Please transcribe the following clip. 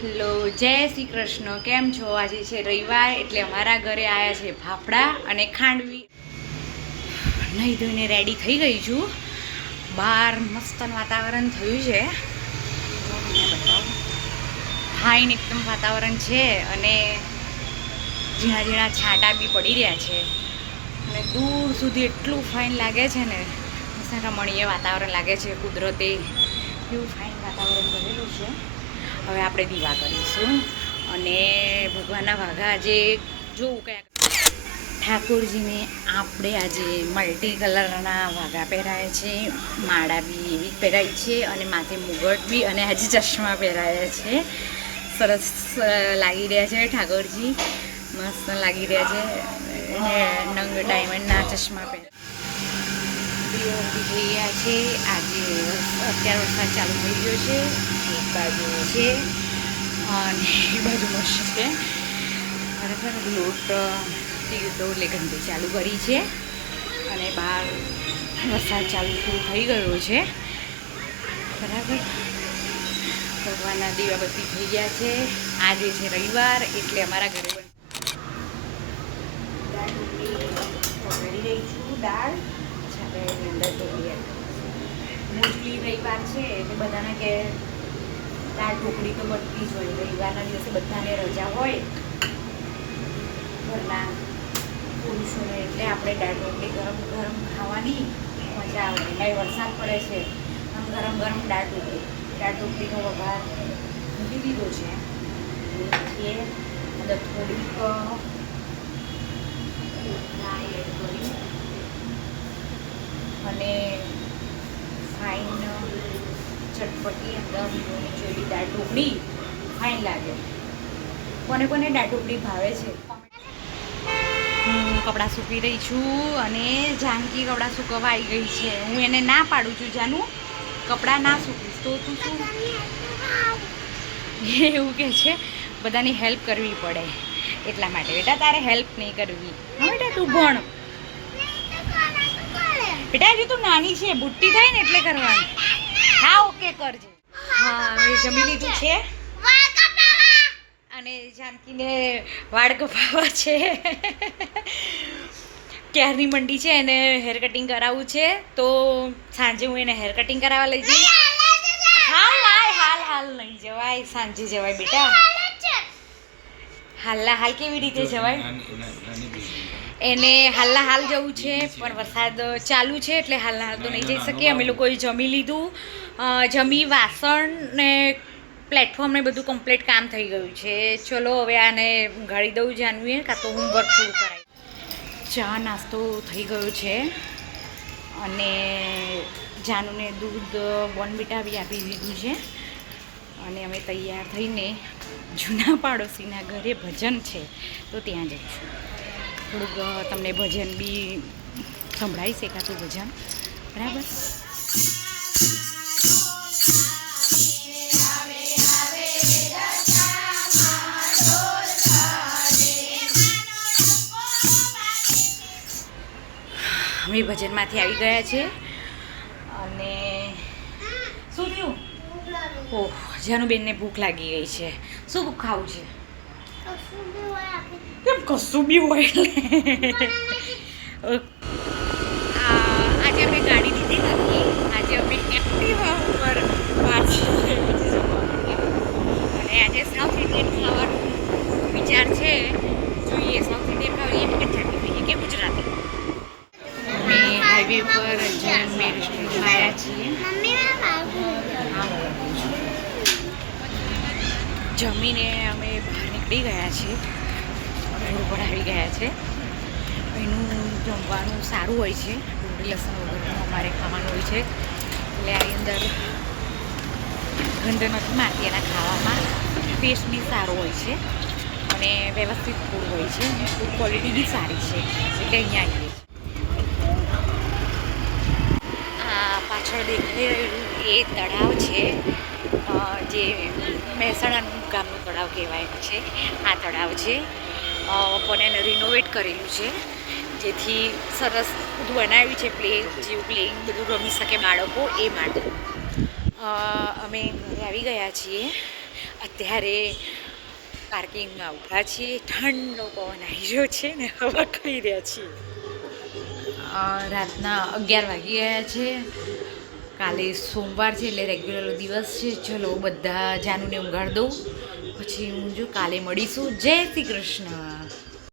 Hello, જય શ્રી કૃષ્ણ. કેમ છો? આજે છે રવિવાર એટલે અમારા ઘરે આવ્યા છે ફાફડા અને ખાંડવી. નહીં ધોઈને રેડી થઈ ગઈ છું. બહાર મસ્ત વાતાવરણ થયું છે. ફાઇન એકદમ વાતાવરણ છે અને ઝીણા ઝીણા છાંટા બી પડી રહ્યા છે અને દૂર સુધી એટલું ફાઇન લાગે છે ને, મસ્ત રમણીય વાતાવરણ લાગે છે. કુદરતે એવું ફાઇન વાતાવરણ કરેલું છે. હવે આપણે દીવા કરીશું અને ભગવાનના વાઘા આજે જોવું કયા ઠાકોરજીને આપણે આજે મલ્ટી કલરના વાઘા પહેરાયા છે, માળા બી એવી પહેરાઈ છે અને માથે મુગટ બી, અને આજે ચશ્મા પહેરાયા છે. સરસ લાગી રહ્યા છે ઠાકોરજી, મસ્ત લાગી રહ્યા છે. નંગ ડાયમંડના ચશ્મા પહેર્યા થઈ ગયા છે. આજે અત્યારે વરસાદ ચાલુ થઈ ગયો છે. એક બાજુ છે અને એ બાજુ મસ્ત છે. બરાબર લોટ એટલે ઘંટી ચાલુ કરી છે અને બહાર વરસાદ ચાલુ થઈ ગયો છે. બરાબર ભગવાનના દીવાબત્તી થઈ ગયા છે. આજે છે રવિવાર એટલે અમારા ઘરે દાળ વઘારી રહી છું. દાળ મોસ્ટલી રવિવાર છે એટલે બધાને કે દાળ ઢોકળી તો બનતી જ હોય. રવિવારના દિવસે બધાને રજા હોય ઘરના પુરુષોને, એટલે આપણે દાળ ઢોકળી ગરમ ગરમ ખાવાની મજા આવે. ભાઈ વરસાદ પડે છે આમ ગરમ ગરમ દાળ ઢોકળીનો વઘાર મૂકી દીધો છે. એ અંદર થોડીક એડ કરી અને ફાઇન ચટપટી એકદમ જોયેલી દાળ ઢોકળી ફાઇન લાગે. કોને કોને દાળ ઢોકળી ભાવે છે? હું કપડાં સૂકવી રહી છું અને જાનકી કપડાં સૂકવવા આવી ગઈ છે. હું એને ના પાડું છું, જાનું કપડાં ના સૂકવીશ તો તું શું એવું કહે છે. બધાની હેલ્પ કરવી પડે એટલા માટે. બેટા તારે હેલ્પ નહીં કરવી. હા બેટા તું ભણ. બેટા હજુ તું નાની છે, બુટ્ટી થાય ને એટલે કરવાની. હા ઓકે કરજે. હા હવે જમી લીધું છે અને જાનકીને વાળ કપાવવા છે. ક્યારની મંડી છે, એને હેર કટિંગ કરાવવું છે તો સાંજે હું એને હેર કટિંગ કરાવવા લઈ જઈશ. હાલ નહીં જવાય, સાંજે જવાય બેટા. હાલના હાલ કેવી રીતે જવાય? એને હાલના હાલ જવું છે પણ વરસાદ ચાલુ છે એટલે હાલના હાલ તો નહીં જઈ શકીએ. અમે લોકોએ જમી લીધું, જમી વાસણ ને પ્લેટફોર્મ ને બધું કમ્પ્લીટ કામ થઈ ગયું છે. ચલો હવે આને ઊંઘાડી દઉં જાનવીએ, કાં તો હોમવર્ક થોડું કરાય. ચા નાસ્તો થઈ ગયો છે અને જાનુને દૂધ બોર્નવિટા બી આપી દીધું છે અને અમે તૈયાર થઈને જૂના પાડોશીના ઘરે ભજન છે તો ત્યાં જઈશું. થોડુંક તમને ભજન બી સંભળાવીશ, એકાતું ભજન. બરાબર અમે ભજનમાંથી આવી ગયા છે અને શું થયું? ઓહ, જાનુબેનને ભૂખ લાગી ગઈ છે. શું ખાવું છે? કેમ કશું બી હોય એટલે આજે અમે ગાડી લીધી નથી. આજે અમે એક્ટિવા ઉપર અને આજે સાઉથ ઇન્ડિયન ખાવાનો વિચાર છે. જોઈએ સાઉથ ઇન્ડિયન ખાઈએ કે પંજાબી ખાઈએ કે ગુજરાતી. અમે હાઈવે પર જમીને રેસ્ટોરન્ટમાં આવ્યા છીએ. જમીને અમે બહાર નીકળી ગયા છીએ, રોડ પર આવી ગયા છે. એનું જમવાનું સારું હોય છે, ડુંગળી લસણ વગરનું અમારે ખાવાનું હોય છે એટલે આની અંદર ગંધ નથી મારતી. એના ખાવામાં ટેસ્ટ બી સારો હોય છે અને વ્યવસ્થિત ફૂડ હોય છે, ફૂડ ક્વોલિટી બી સારી છે એટલે અહીંયા આવીએ. આ પાછળ દેખાઈ રહેલું એ તળાવ છે જે મહેસાણાનું ગામનું તળાવ કહેવાય છે. આ તળાવ છે પણ એને રિનોવેટ કરેલું છે જેથી સરસ બધું બનાવ્યું છે. પ્લેઇંગ બધું રમી શકે બાળકો એ માટે. અમે ઘરે આવી ગયા છીએ અત્યારે પાર્કિંગમાં ઊભા છીએ, ઠંડો પવન આવી રહ્યો છે ને હવા ખાઈ રહ્યા છીએ. રાતના 11 વાગી ગયા છે. કાલે સોમવાર છે એટલે રેગ્યુલર દિવસ છે. ચલો બધા જાનુને ઊંઘાડ દઉં, પછી હું જો કાલે મળીશું. જય શ્રી કૃષ્ણ.